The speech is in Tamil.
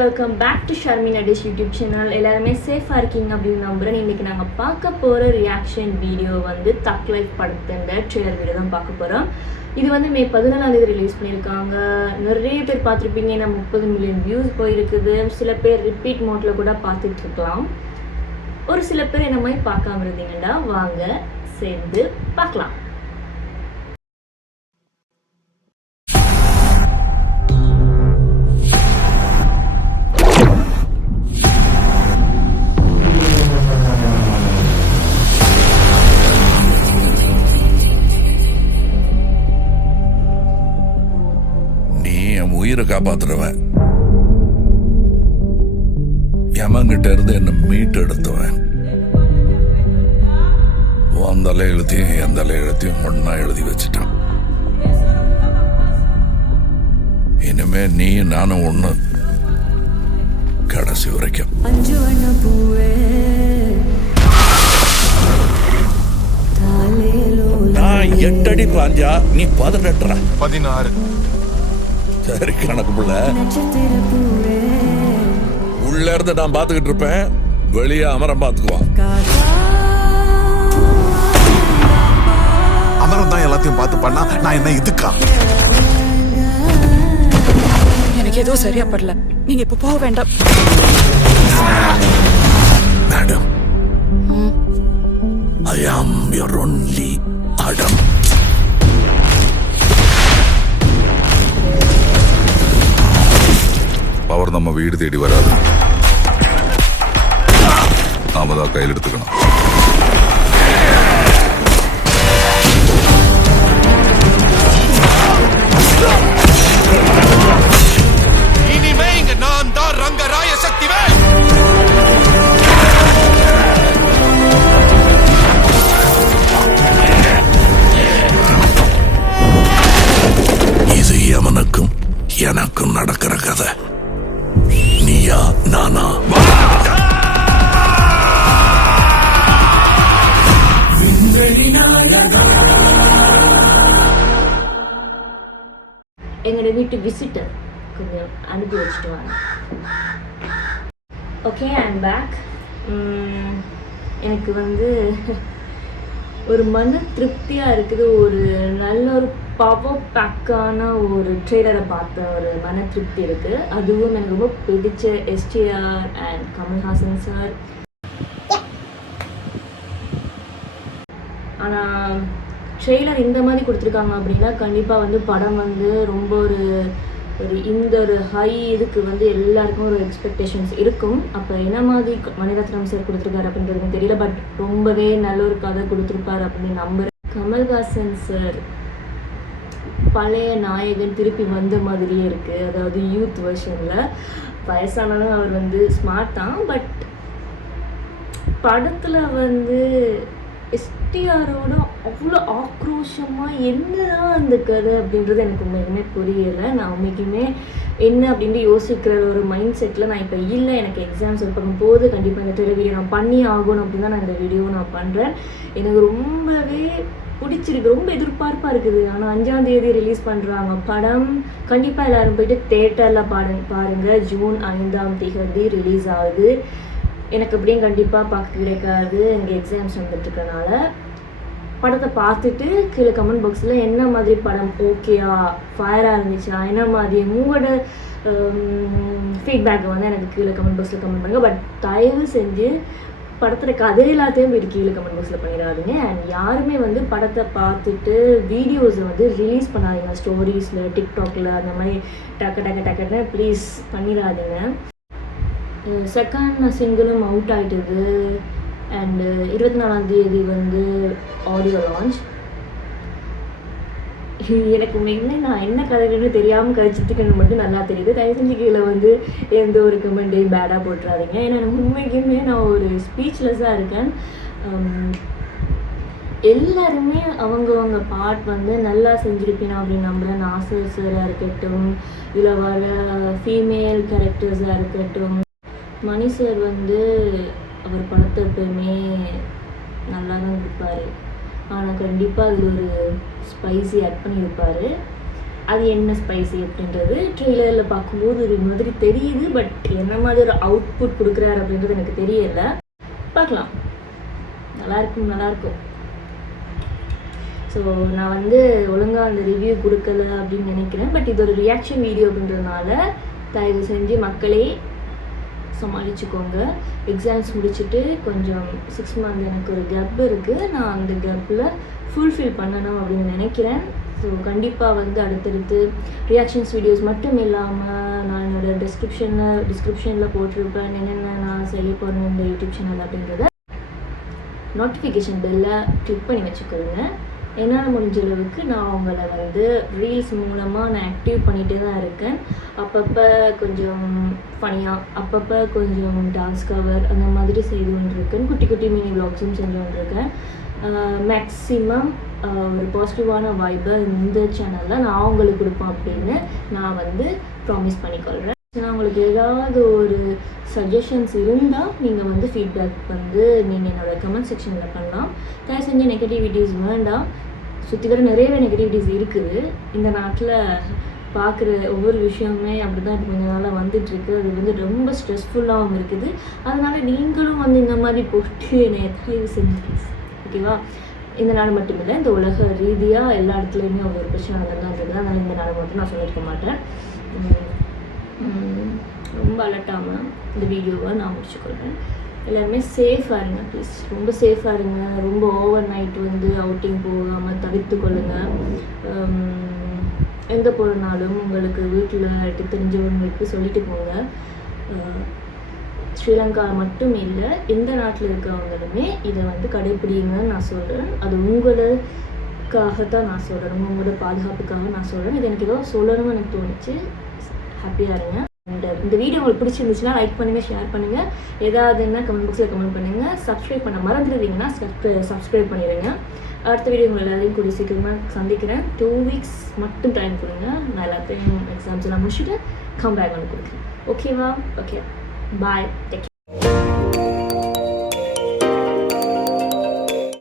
Welcome back to Sharmin Adish YouTube channel. எல்லாருமே சேஃபாக இருக்கீங்க அப்படின்னு நம்புகிறேன். இன்றைக்கி நாங்கள் பார்க்க போகிற ரியாக்ஷன் வீடியோ வந்து தக் லைஃப் படத்தின் ட்ரெய்லர் வீடியோ தான் பார்க்க போகிறோம். இது வந்து மே 14 ரிலீஸ் பண்ணியிருக்காங்க. நிறைய பேர் பார்த்துருப்பீங்க. ஏன்னா 30 மில்லியன் வியூஸ் போயிருக்குது. சில பேர் ரிப்பீட் மோட்டில் கூட பார்த்துட்டு இருக்கலாம். ஒரு சில பேர் என்ன மாதிரி பார்க்காம இருந்தீங்கன்னா வாங்க சேர்ந்து பார்க்கலாம். உயிரை காப்பாத்துறவன், யமங்கிட்ட இருந்து என்ன மீட்டு எடுத்தவன், அந்த எழுத்தையும் எந்த எழுத்தையும் ஒன்னா எழுதி வச்சுட்டான். இனிமே நீ நானும் ஒண்ணு, கடைசி வரைக்கும். நான் 8 அடி பாஞ்சா நீ 18 16. சரி கணக்கு புள்ள. உள்ள இருந்து நான் பாத்துக்கிட்டு இருப்பேன், வெளியே அமரம் பாத்துக்குவான். அமரம் தான் எல்லாத்தையும் பார்த்து பண்ணா நான் என்ன இதுக்கா? எனக்கு எதுவும் சரியா படல. நீங்க இப்ப போக வேண்டாம். Madam, I am your only Adam. அவர் நம்ம வீடு தேடி வராது, நாம தான் கையில் எடுத்துக்கணும். இனிமே இங்க நான் தான் ரங்கராய சக்திவேல். இது எவனுக்கும் எனக்கும் நடக்கிற கதை. நீயா நானா? எங்களோட வீட்டு விசிட்டர் கொஞ்சம் அனுப்பி வச்சுட்டு வாங்க. Okay, I am back. எனக்கு வந்து ஒரு மன திருப்தியாக இருக்குது. ஒரு நல்ல ஒரு பவர் பேக்கான ஒரு ட்ரெய்லரை பார்த்த ஒரு மன திருப்தி இருக்குது. அதுவும் எனக்கு ரொம்ப பிடிச்ச எஸ்டிஆர் அண்ட் கமல்ஹாசன் சார். ஆனால் ட்ரெய்லர் இந்த மாதிரி கொடுத்துருக்காங்க அப்படின்னா கண்டிப்பாக வந்து படம் வந்து ரொம்ப ஒரு இந்த ஒரு ஹை இதுக்கு வந்து எல்லாருக்கும் ஒரு எக்ஸ்பெக்டேஷன்ஸ் இருக்கும். அப்போ என்ன மாதிரி மணிரத்னம் சார் கொடுத்துருக்காரு அப்படின்றது தெரியல. பட் ரொம்பவே நல்ல ஒரு கதை கொடுத்துருப்பாரு அப்படின்னு நம்புறேன். கமல்ஹாசன் சார் பழைய நாயகன் திருப்பி வந்த மாதிரியே இருக்குது. அதாவது யூத் வெர்ஷனில். வயசானாலும் அவர் வந்து ஸ்மார்ட் தான். பட் படத்தில் வந்து எஸ்டிஆரோட அவ்வளோ ஆக்ரோஷமாக என்னதான் அந்த கதை அப்படின்றது எனக்கு உண்மைக்குமே புரியலை. நான் உண்மைக்குமே என்ன அப்படின்ட்டு யோசிக்கிற ஒரு மைண்ட் செட்டில் நான் இப்போ இல்லை. எனக்கு எக்ஸாம்ஸ் இருக்கும் போது கண்டிப்பாக இந்த ட்ரெய்லர் வீடியோ நான் பண்ணி ஆகணும் அப்படின்னு தான் நான் இந்த வீடியோவை நான் பண்ணுறேன். எனக்கு ரொம்பவே பிடிச்சிருக்கு, ரொம்ப எதிர்பார்ப்பாக இருக்குது. ஆனால் 5ஆம் தேதி ரிலீஸ் பண்ணுறாங்க படம். கண்டிப்பாக எல்லோரும் போயிட்டு தேட்டரில் பாருங்கள். ஜூன் 5ஆம் தேதி ரிலீஸ் ஆகுது. எனக்கு அப்படியும் கண்டிப்பாக பார்க்க கிடைக்காது, எங்கள் எக்ஸாம்ஸ் வந்துட்டுருக்கனால. படத்தை பார்த்துட்டு கீழே கமெண்ட் பாக்ஸில் என்ன மாதிரி படம் ஓகேயா, ஃபயராக இருந்துச்சா, என்ன மாதிரி உங்களோட ஃபீட்பேக்கை வந்து எனக்கு கீழே கமெண்ட் பாக்ஸில் கமெண்ட் பண்ணுங்கள். பட் தயவு செஞ்சு படத்தில் கதை எல்லாத்தையும் போய்ட்டு கீழே கமெண்ட் பாக்ஸில் பண்ணிடாதீங்க. அண்ட் யாருமே வந்து படத்தை பார்த்துட்டு வீடியோஸை வந்து ரிலீஸ் பண்ணாதீங்க. ஸ்டோரிஸில், டிக்டாக்ல அந்த மாதிரி டக்குன்னு ப்ளீஸ் பண்ணிடாதீங்க. செகண்ட் சிங்கிளும் அவுட் ஆகிட்டது. அண்டு 24ஆம் தேதி வந்து ஆடியோ லான்ச். எனக்கு உண்மைக்குமே நான் என்ன கதைன்னு தெரியாமல் கழிச்சிட்டுக்கணும் மட்டும் நல்லா தெரியுது. தயவு செஞ்சு கீழே வந்து எந்த ஒரு கமெண்ட்டையும் பேடாக போட்டுறாதீங்க. ஏன்னா எனக்கு உண்மைக்குமே நான் ஒரு ஸ்பீச்லெஸ்ஸாக இருக்கேன். எல்லாருமே அவங்கவுங்க பார்ட் வந்து நல்லா செஞ்சுருப்பேன் அப்படின்னு நம்புகிறேன். நாசர் சாராக இருக்கட்டும், இதில் வர ஃபீமேல் கேரக்டர்ஸாக இருக்கட்டும். மணி சார் வந்து அவர் படத்தை எப்பவுமே நல்லா தான் கொடுப்பாரு. ஆனால் கண்டிப்பாக அதில் ஒரு ஸ்பைசி ஆட் பண்ணியிருப்பார். அது என்ன ஸ்பைசி அப்படின்றது ட்ரெய்லரில் பார்க்கும்போது ஒரு மாதிரி தெரியுது. பட் என்ன மாதிரி ஒரு அவுட்புட் கொடுக்குறாரு அப்படின்றது எனக்கு தெரியலை. பார்க்கலாம். நல்லாயிருக்கும். ஸோ நான் வந்து ஒழுங்காக அந்த ரிவ்யூ கொடுக்கல அப்படின்னு நினைக்கிறேன். பட் இது ஒரு ரியாக்ஷன் வீடியோ அப்படின்றதுனால தயவு செஞ்சு மக்களே சமாளிச்சுக்கோங்க. எக்ஸாம்ஸ் முடிச்சுட்டு கொஞ்சம் 6 மந்த் எனக்கு ஒரு கேப் இருக்குது. நான் அந்த கேப்பில் ஃபுல்ஃபில் பண்ணணும் அப்படின்னு நினைக்கிறேன். ஸோ கண்டிப்பாக வந்து அடுத்தடுத்து ரியாக்ஷன்ஸ் வீடியோஸ் மட்டும் இல்லாமல் நான் என்னோடய டிஸ்கிரிப்ஷனில் போட்டிருப்பேன் என்னென்ன நான் செய்ய போகிறேன் இந்த யூடியூப் சேனல் அப்படின்றத. நோட்டிஃபிகேஷன் பெல்லை கிளிக் பண்ணி வச்சுக்கோங்க. என்னால் முடிஞ்ச அளவுக்கு நான் அவங்கள வந்து ரீல்ஸ் மூலமாக நான் ஆக்டிவ் பண்ணிகிட்டே தான் இருக்கேன். அப்பப்போ கொஞ்சம் ஃபனியாக, அப்பப்போ கொஞ்சம் டான்ஸ் கவர் அந்த மாதிரி செய்து கொண்டிருக்கேன். குட்டி குட்டி மினி விளாக்ஸும் செஞ்சு கொண்டிருக்கேன். மேக்ஸிமம் ஒரு பாசிட்டிவான வைபை இந்த சேனலில் நான் அவங்களுக்கு கொடுப்பேன் அப்படின்னு நான் வந்து ப்ராமிஸ் பண்ணிக்கொள்கிறேன். நான் உங்களுக்கு ஏதாவது ஒரு சஜஷன்ஸ் இருந்தால் நீங்கள் வந்து ஃபீட்பேக் வந்து நீங்கள் என்னோடய கமெண்ட் செக்ஷனில் பண்ணலாம். தயவு செஞ்சு நெகட்டிவிட்டிஸ் வேண்டாம். சுற்றி வர நிறையவே நெகட்டிவிட்டிஸ் இருக்குது. இந்த நாட்டில் பார்க்குற ஒவ்வொரு விஷயமுமே அப்படி தான் இப்போ கொஞ்ச நாளாக வந்துட்டுருக்கு. அது வந்து ரொம்ப ஸ்ட்ரெஸ்ஃபுல்லாகவும் இருக்குது. அதனால் நீங்களும் வந்து இந்த மாதிரி போட்டு என்னை தயவு செஞ்சு ஓகேவா? இந்த நாடு மட்டும் இல்லை, இந்த உலக ரீதியாக எல்லா இடத்துலையுமே ஒரு பிரச்சனை நடந்து தான் இருக்குது. அதனால் இந்த நாடு மட்டும் நான் சொல்லியிருக்க மாட்டேன். ரொம்ப அலட்டாமல் இந்த வீடியோவை நான் முடிச்சுக்கொள்கிறேன். எல்லாருமே சேஃபாக இருங்க ப்ளீஸ். ரொம்ப சேஃபாக இருங்க. ரொம்ப ஓவர் நைட் வந்து அவுட்டிங் போகாமல் தவிர்த்து கொள்ளுங்கள். எங்கே போகிறனாலும் உங்களுக்கு வீட்டில் தெரிஞ்சவங்களுக்கு சொல்லிட்டு போங்க. ஸ்ரீலங்கா மட்டும் இல்லை, எந்த நாட்டில் இருக்கிறவங்களுமே இதை வந்து கடைப்பிடிங்கன்னு நான் சொல்கிறேன். அது உங்களுக்காகத்தான் நான் சொல்கிறேன், உங்களோட பாதுகாப்புக்காக நான் சொல்கிறேன். இது எனக்கு ஏதோ சொல்லணும்னு எனக்கு தோணுச்சு. ஹாப்பியாக இருங்க. இந்த வீடியோ உங்களுக்கு பிடிச்சிருந்துச்சுன்னா லைக் பண்ணுங்கள், ஷேர் பண்ணுங்கள். ஏதாவதுன்னா கமெண்ட் பாக்ஸில் கமெண்ட் பண்ணுங்கள். சப்ஸ்கிரைப் பண்ண மறந்துடுவீங்கன்னா சப்ஸ்கிரைப் பண்ணிடுங்க. அடுத்த வீடியோ உங்கள் எல்லாரையும் கூடிய சீக்கிரமாக சந்திக்கிறேன். 2 வீக்ஸ் மட்டும் டைம் கொடுங்க. நான் எல்லாத்தையும் எக்ஸாம்ஸ் எல்லாம் முடிச்சுட்டு கம் பேக் வந்து கொடுக்குறேன். ஓகேவா? ஓகே, பாய், டேக் கேர்.